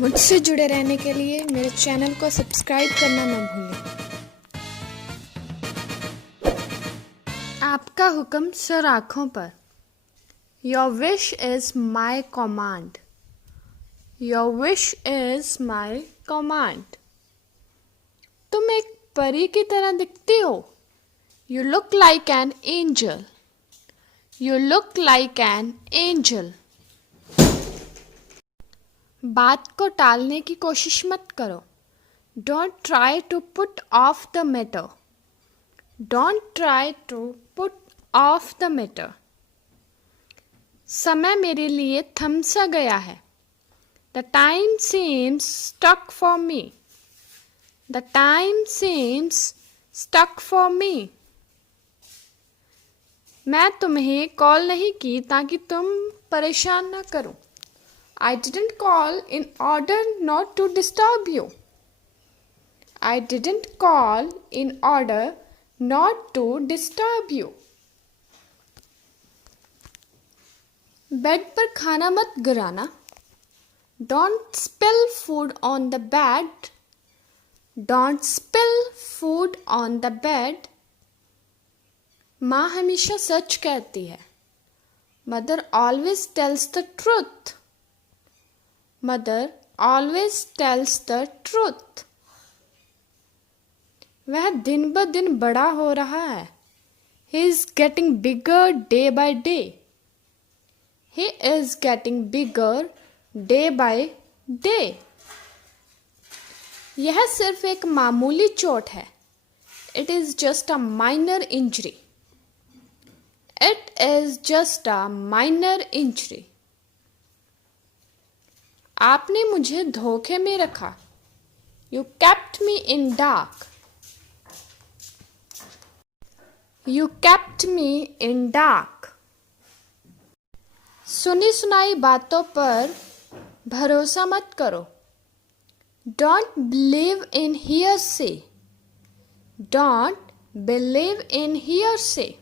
मुझसे जुड़े रहने के लिए मेरे चैनल को सब्सक्राइब करना न भूलें। आपका हुक्म सर आँखों पर। Your wish is my command. Your wish is my command. तुम एक परी की तरह दिखती हो। You look like an angel. You look like an angel. बात को टालने की कोशिश मत करो। Don't try to put off the matter. Don't try to put off the matter. समय मेरे लिए थम सा गया है। The time seems stuck for me. The time seems stuck for me. मैं तुम्हें कॉल नहीं की ताकि तुम परेशान ना करो। I didn't call in order not to disturb you. I didn't call in order not to disturb you. Bed पर खाना मत गिराना. Don't spill food on the bed. Don't spill food on the bed. माँ हमेशा सच कहती है. Mother always tells the truth. Mother always tells the truth. वह दिन ब दिन बड़ा हो रहा है. He is getting bigger day by day. He is getting bigger day by day. यह सिर्फ एक मामूली चोट है. It is just a minor injury. It is just a minor injury. आपने मुझे धोखे में रखा. You kept me in dark. You kept me in dark. सुनी सुनाई बातों पर भरोसा मत करो. Don't believe in hearsay. Don't believe in hearsay.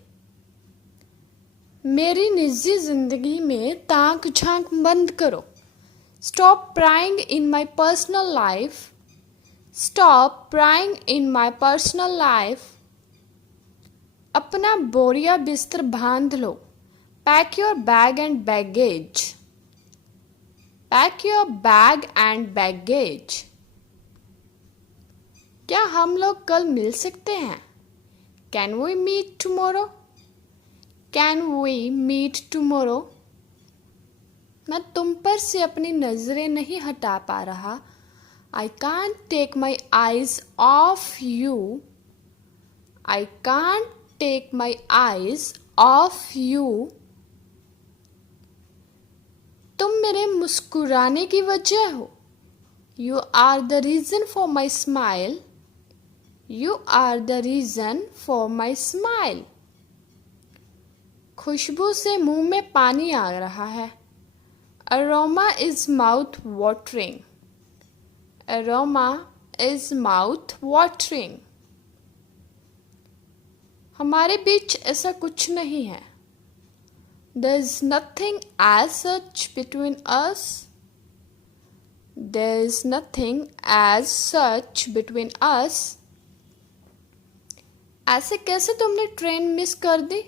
मेरी निजी जिंदगी में ताक झांक बंद करो. Stop prying in my personal life. Stop prying in my personal life. अपना बोरिया बिस्तर बांध लो. Pack your bag and baggage. Pack your bag and baggage. क्या हम लोग कल मिल सकते हैं? Can we meet tomorrow? Can we meet tomorrow? मैं तुम पर से अपनी नजरें नहीं हटा पा रहा. I can't take my eyes off you. I can't take my eyes off you. तुम मेरे मुस्कुराने की वजह हो. You are the reason for my smile. You are the reason for my smile. खुशबू से मुंह में पानी आ रहा है. Aroma is mouth watering. Aroma is mouth watering. हमारे बीच ऐसा कुछ नहीं है. There is nothing as such between us. There is nothing as such between us. ऐसे कैसे तुमने ट्रेन मिस कर दी?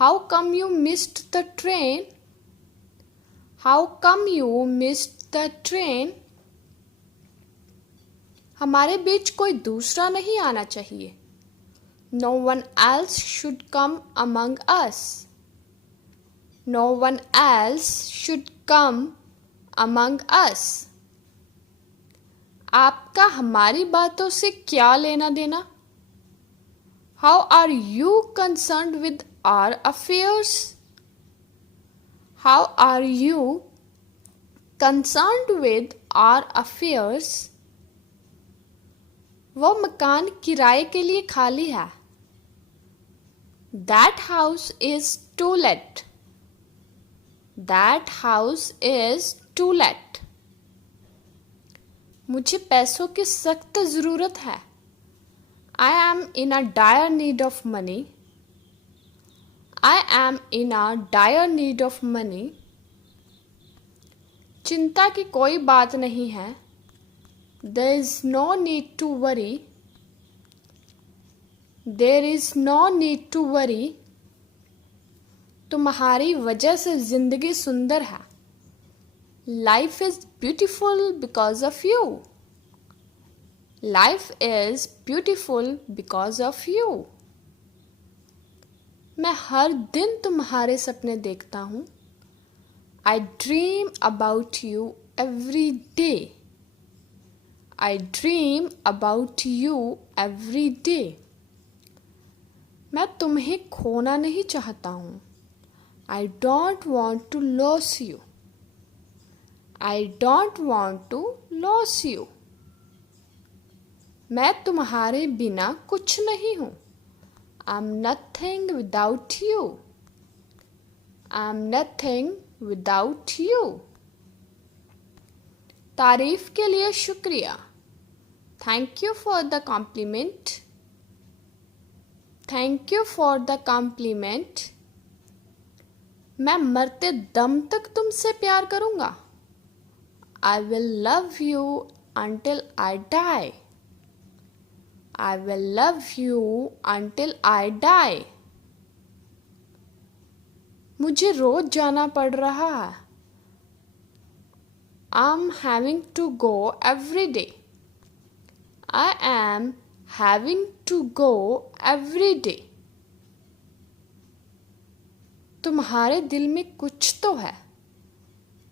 How come you missed the train? How come you missed the train? हमारे बीच कोई दूसरा नहीं आना चाहिए. No one else should come among us. No one else should come among us. आपका हमारी बातों से क्या लेना देना? How are you concerned with our affairs? How are you concerned with our affairs? वो मकान किराए के लिए खाली है. That house is to let. That house is to let. मुझे पैसों की सख्त ज़रूरत है. I am in a dire need of money. I am in a dire need of money. चिंता की कोई बात नहीं है। There is no need to worry. There is no need to worry. तुम्हारी वजह से जिंदगी सुंदर है। Life is beautiful because of you. Life is beautiful because of you. मैं हर दिन तुम्हारे सपने देखता हूँ। I dream about you every day. I dream about you every day. मैं तुम्हें खोना नहीं चाहता हूँ। I don't want to lose you. I don't want to lose you. मैं तुम्हारे बिना कुछ नहीं हूँ। I'm nothing without you. I'm nothing without you. तारीफ के लिए शुक्रिया। Thank you for the compliment. Thank you for the compliment. मैं मरते दम तक तुमसे प्यार करूँगा। I will love you until I die. I will love you until I die. मुझे रोज जाना पड़ रहा है। I'm having to go every day. I am having to go every day. तुम्हारे दिल में कुछ तो है।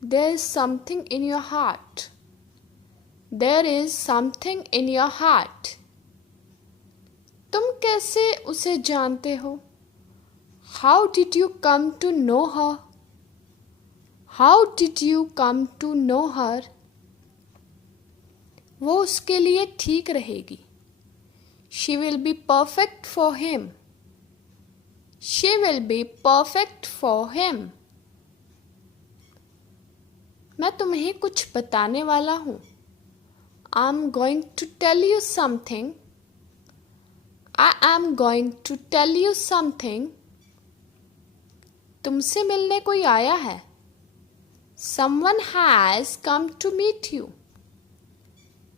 There is something in your heart. There is something in your heart. तुम कैसे उसे जानते हो? How did you come to know her? How did you come to know her? वो उसके लिए ठीक रहेगी। She will be perfect for him. She will be perfect for him. मैं तुम्हें कुछ बताने वाला हूँ। I'm going to tell you something. I am going to tell you something. तुमसे मिलने कोई आया है। Someone has come to meet you.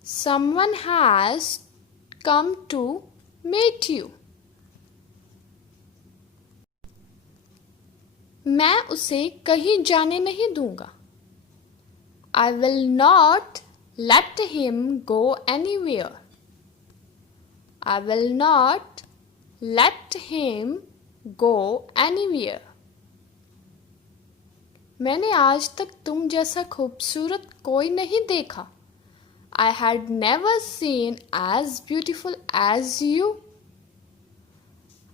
Someone has come to meet you. मैं उसे कहीं जाने नहीं दूंगा। I will not let him go anywhere. I will not let him go anywhere. मैंने आज तक तुम जैसा खूबसूरत कोई नहीं देखा। I had never seen as beautiful as you.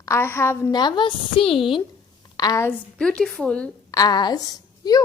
I have never seen as beautiful as you.